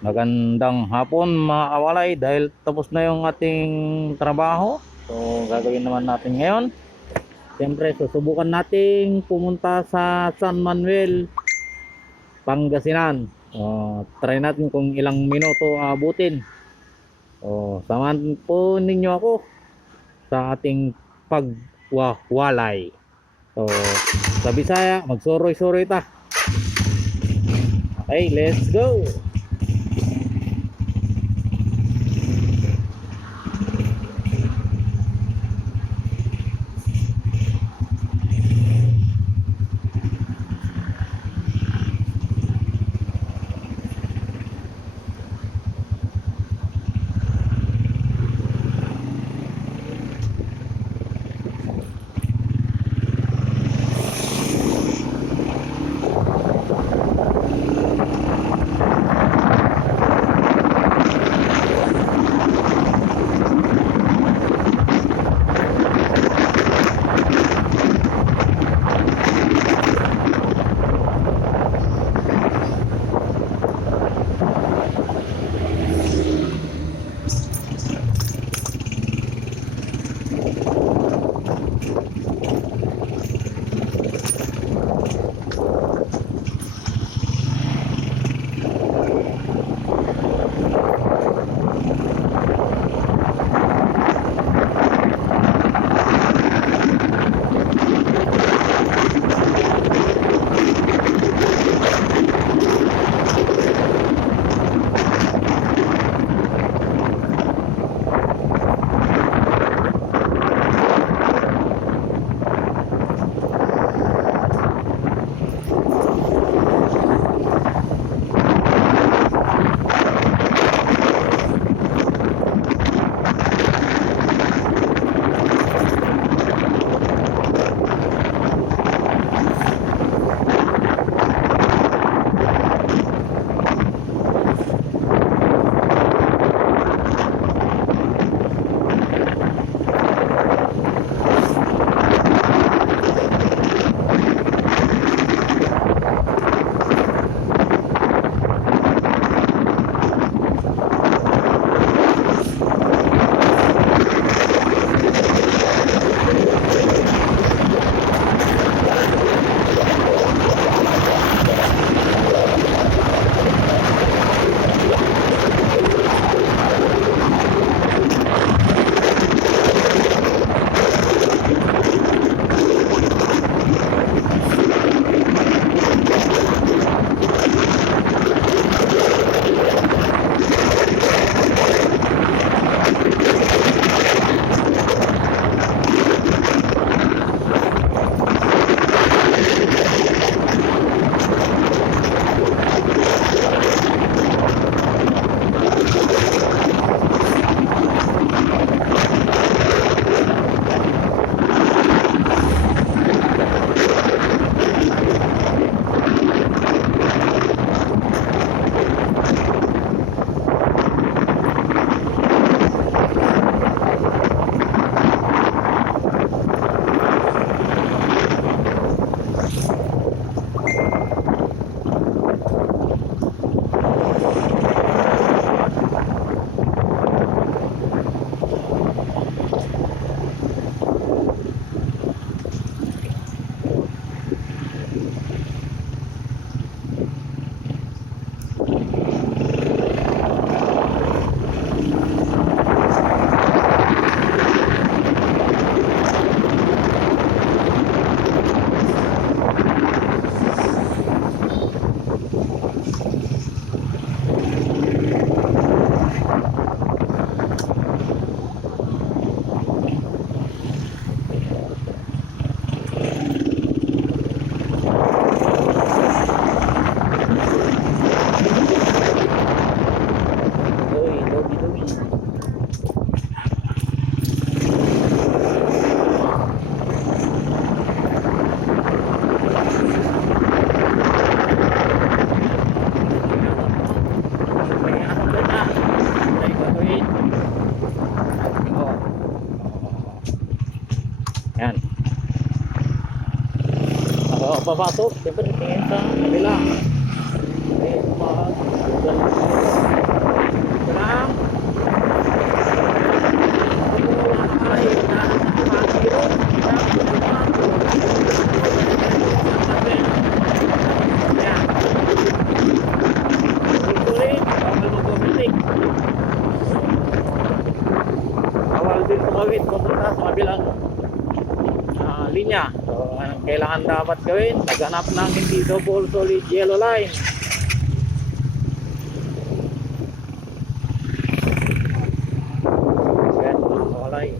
Magandang hapon mga kawalay, dahil tapos na yung ating trabaho. So gagawin naman natin ngayon. Siyempre susubukan nating pumunta sa San Manuel, Pangasinan. Try natin kung ilang minuto abutin. Samahan po ninyo ako sa ating pagwawalay. So sa Bisaya, magsuroy-suroy ta. Okay, let's go. Yan. Papasok, siyempre tingin sa kabila. Okay, papasok. kailangan dapat gawin, maghanap ng hindi double solid yellow line. Yan, makalay.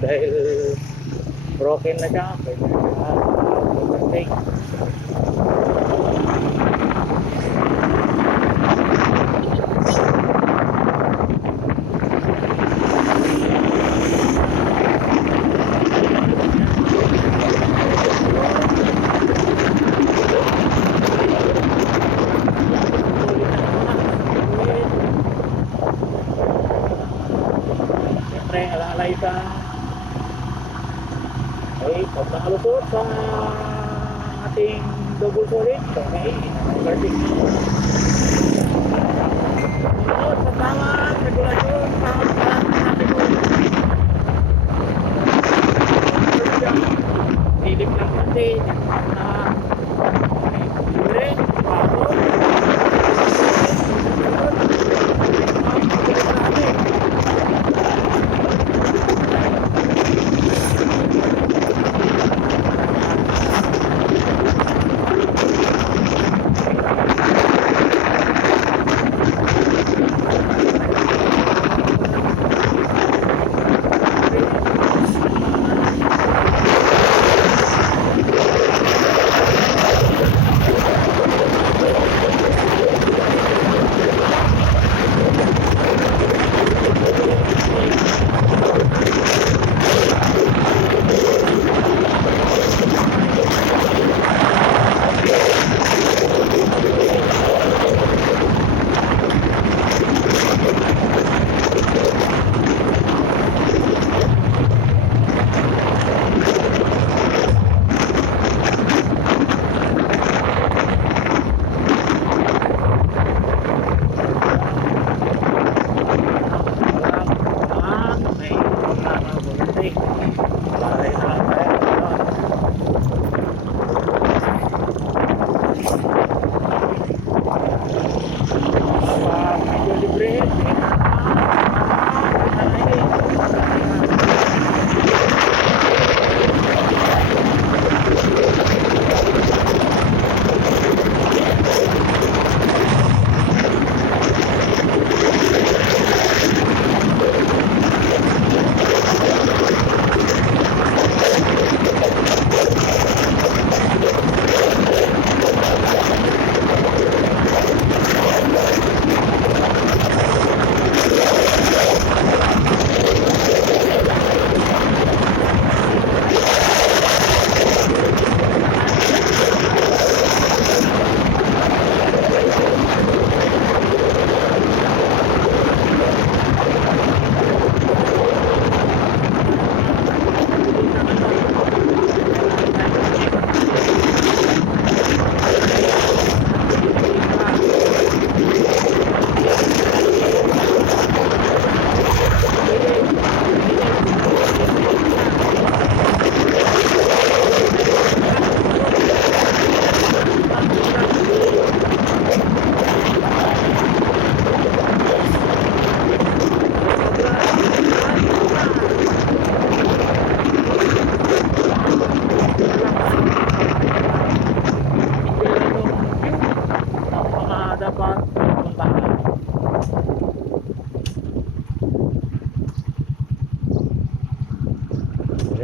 Dahil broken na siya, pwede na overtake. Alalay sa pag nakalusot sa ating double solid, okay, overtake na. Sunod sa tamang regulasyon sa ating silip lang kasi na ulit, pasok.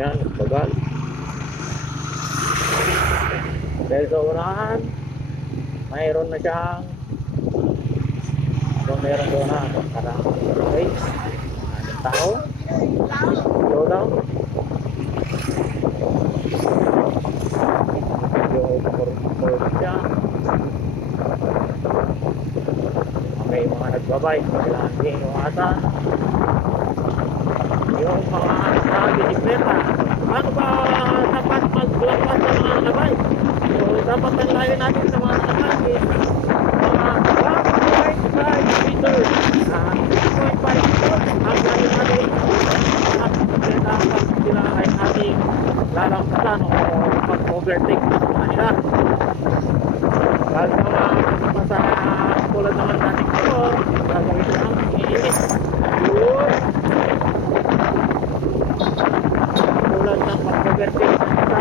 Ayan, bagal. Dahil sa unahan, mayroon na siyang meron doon na parang race. Ating tao. Slow down. Medyo over siya. May mga nagbabay. Kailangan din iwasan. Yung mga bisikleta, paano ba dapat maglakad sa mga nakabay? So dapat ang layo natin sa mga nakabay is mga 1.5 meters. 1.5 meters ang layo natin at dapat sila ay ating lalampasan o mag-overtake na kanila. Dahil naman sa tulad naman natin ito, gagawin lang iinit. Yun. birthday sa kanya.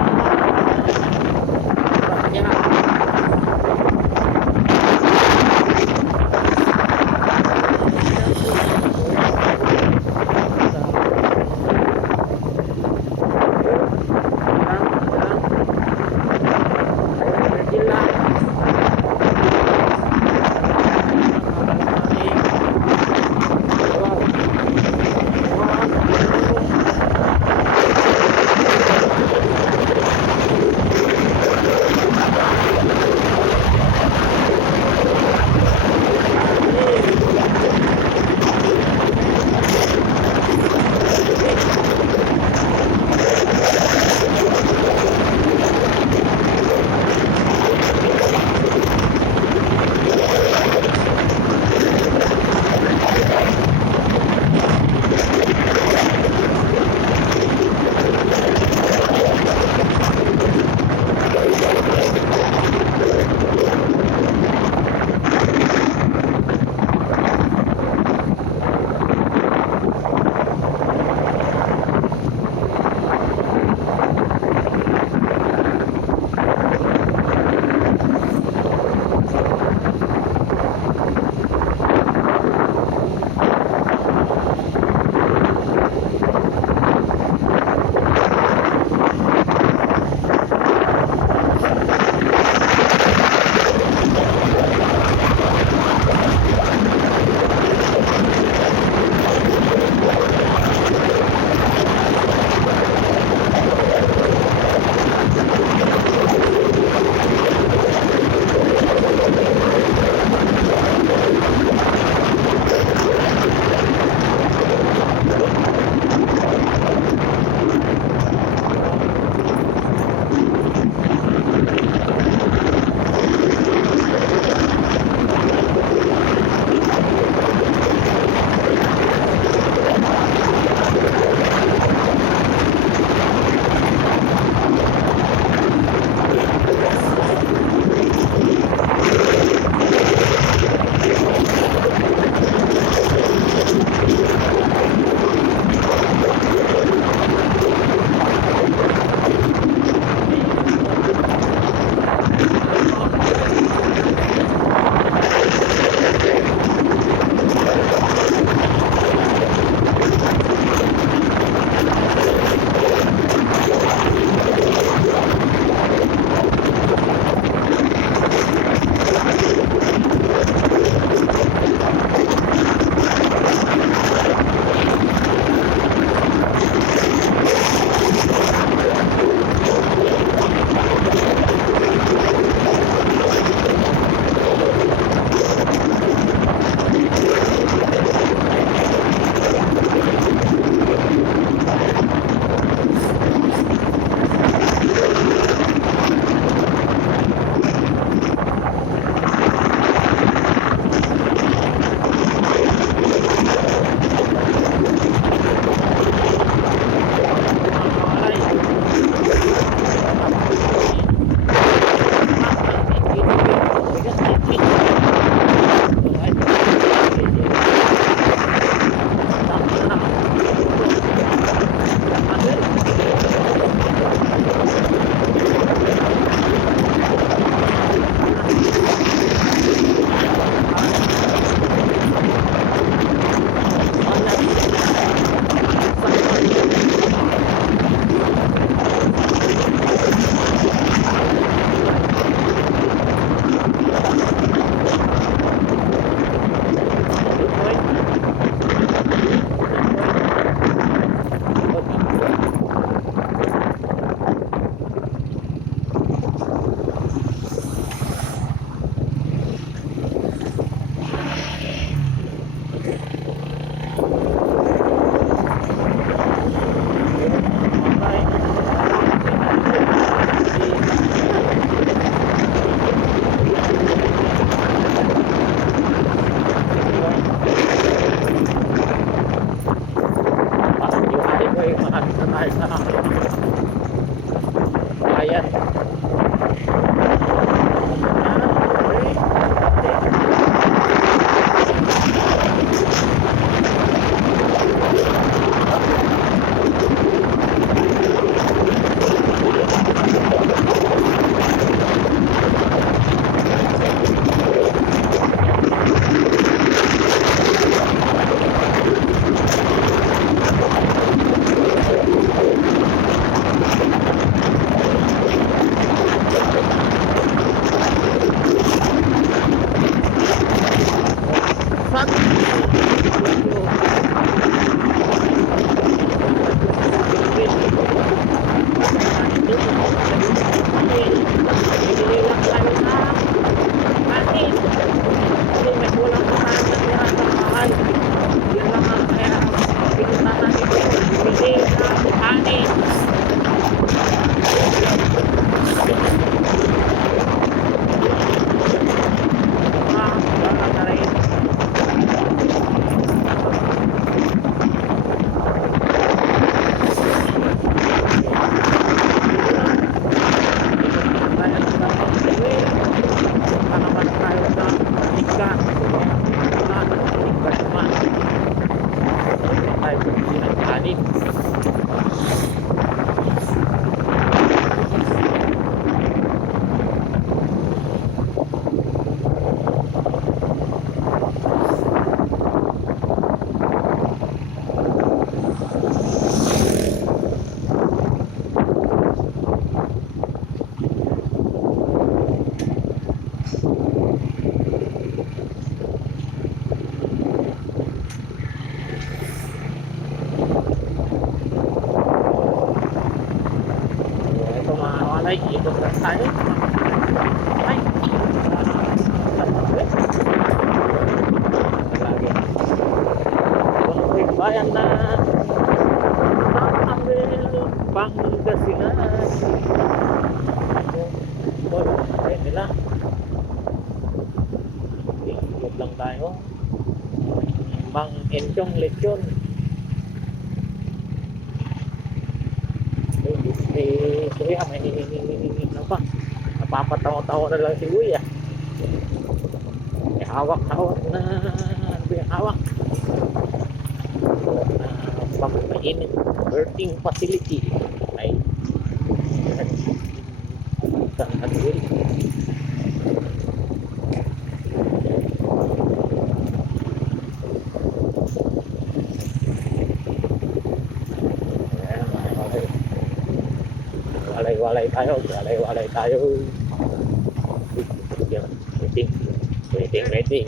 tayo. Ay, lagi. Kung bayan na Ambil Pangasinan. Oh, ayun nila. Ikot lang tayo. Mang Enchong Lechon. Kuya, may ano pa. Napapatawa-tawa na lang si Kuya. May hawak-hawak na. Ano ba yung hawak? Pagpainit birthing facility ay San Manuel. Walay-walay tayo, walay-walay tayo. Waiting.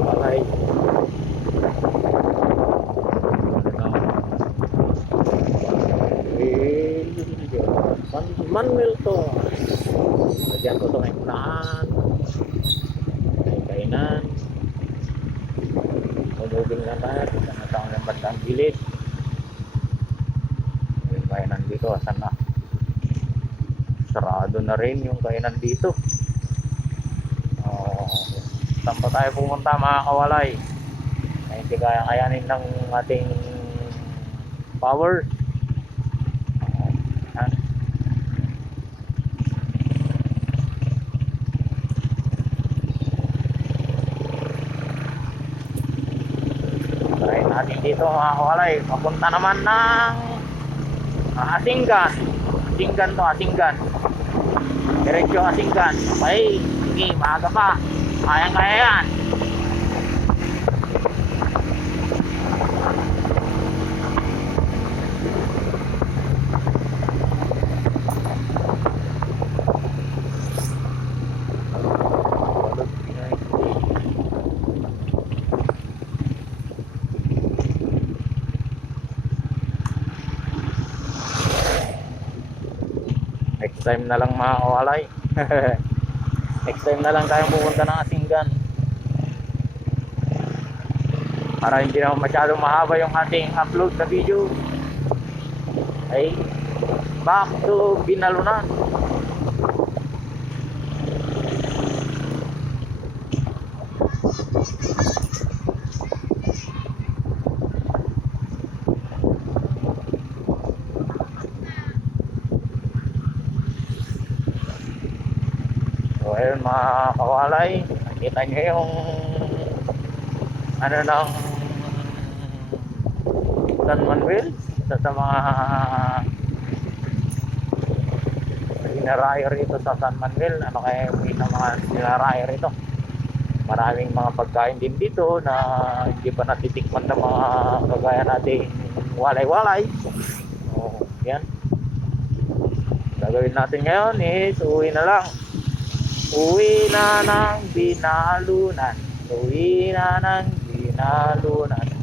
Walay. San Manuel to. Lagyan ko ito ng unahan. Kainan. Umubing na tayo. Kita na tayo ng bandang gilid. Yung kainan dito. Asan na? Sarado na rin yung kainan dito. Saan pa tayo pumunta mga kawalay? Na hindi kaya-kayanin ng ating power. Try natin dito mga kawalay. Papunta naman ng Asinggan. Asinggan. Diretso Asinggan. Okay, sige, maaga pa. Kaya-kaya yan. Next time na lang mga kawalay. Next time na lang tayong pupunta ng Asinggan. Para hindi naman masyadong mahaba yung ating upload na video. Ay, back to Binalunan. So ayun mga kawalay, nakita nyo yung ano ng San Manuel, isa sa mga dinarayo rito sa San Manuel. Ano kaya yung mga dinarayo rito? Maraming mga pagkain din dito na hindi pa natitikman ng mga kagaya natin walay-walay. So yan, gagawin natin ngayon is uwi na lang. Uwi na ng Binalunan. Uwi na ng Binalunan.